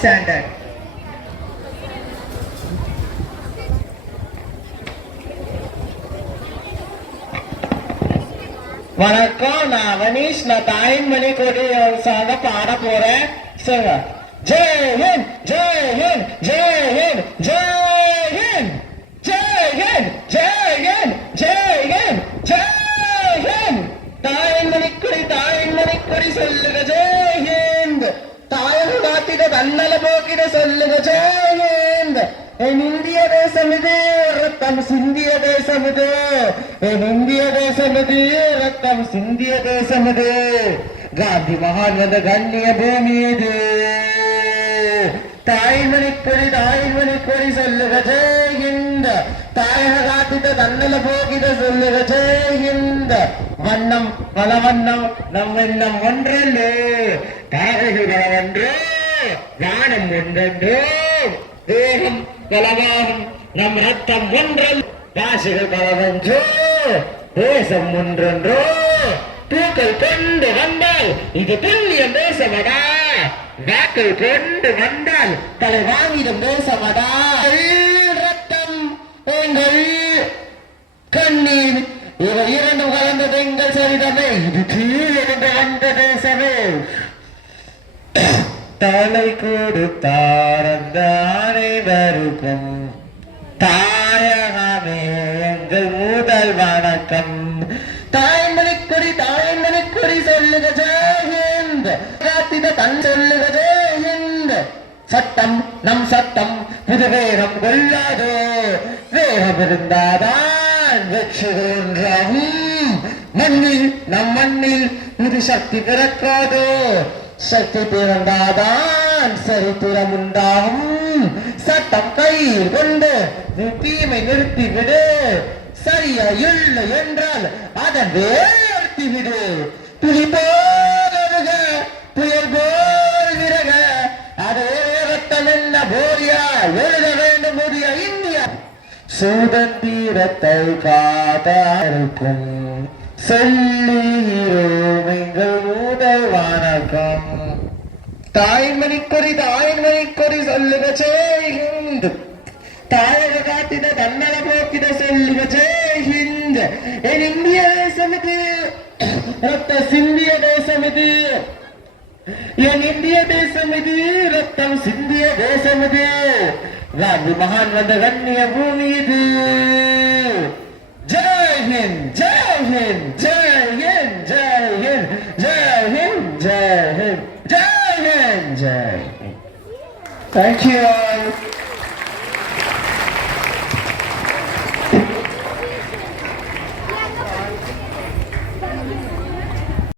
standard. வணக்கம், நான் மனிஷ். நான் தாய்மணி கொடி சாங்க பாட போறேன். சொல்லுங்க. ஜெய் ஹிந்த், ஜெய் ஹிந்த், ஜெய் ஹிந்த், ஜெய் ஹிந்த், ஜெய் ஹிந்த், ஜெய் ஹிந்த், ஜெய் ஹிந்த், ஜெய் ஹிந்த். தாய்மணி கொடி சொல்லுங்க. ஜெய் ஹிந்த். தாயகம் காத்திட தன்னல போக்கிட சொல்லுங்க. ஜெய் ஹிந்த். என் இந்திய தேசம் இது, ரத்தம் சிந்திய தேசம் இது. என் இந்திய தேசம் இது, ரத்தம் சிந்திய தேசம் இது. காந்தி மகான் வந்த கண்ணிய பூமி இது. தாய்மணி கொடி சொல்லுக. ஜெய் ஹிந்த். தாயக காத்திட தன்னல போக்கிட சொல்லுக. ஜெய் ஹிந்த். வண்ணம் பல வண்ணம் நம் எண்ணம் ஒன்றென்று, தாரகைகள் பலவன்று, வானம் ஒன்றென்று, தேகம் பலவாகும் நம் ரத்தம் ஒன்றல், ராசிகள் பலவென்றோ, தேசம் ஒன்றென்றோ. பூக்கள் கொண்டு வந்தால் இது துல்லியம் தேசமடா, வாக்கள் கொண்டு வந்தால் தலை வாங்கிடும் தேசமடா. ரத்தம் எங்கள் கண்ணீர் இவை இரண்டும் கலந்தது எங்கள் சரிதமே. இது கீழிருந்து வந்த தேசமே. தலை கொடுத்தார் அந்த அனைவருக்கும் தாயகமே எங்கள் முதல் வணக்கம். தாய்மணி கொடி சொல்லுக. ஜெய் ஹிந்த். காத்திட தன் சொல்லுக. ஜெய் ஹிந்த். சட்டம் நம் சட்டம் புது வேகம் கொள்ளாதோ, வேகம் இருந்தாதான் வெற்றி தோன்றாகும். மண்ணில் நம் மண்ணில் புது சக்தி பிறக்காதோ, சக்தி பிறந்தாதான் சரித்திரம் உண்டாகும். சட்டம் கையில் கொண்டு தீமை நிறுத்திவிடு, சரியா இல்லை என்றால் அதன் வேர்த்திவிடு. புலி போக புயல் போல் விரக, அது ரத்தம் என்ன போரியா எழுத வேண்டும் புதிய இந்தியா. சுதந்திரத்தை காத்தாருக்கும் சொல்லுகிறோம் எங்கள் முதல் வணக்கம். தாய்மணி கொடி சொல்லுக. ஜெய் ஹிந்த். தாயக காத்திட தன்னல போக்கிட சொல்லுக. ஜெய் ஹிந்த். என் இந்திய தேசம் இது, ரத்த சிந்திய தேசம் இது. என் இந்திய தேசம் இது, ரத்தம் சிந்திய தேசம் இது. காந்தி மகான் வந்த கண்ணிய பூமி இது. Jai Hind, Jai Hind, Jai Hind, Jai Hind, Jai Hind, Jai Hind, Jai Hind, Jai Hind. Thank you all.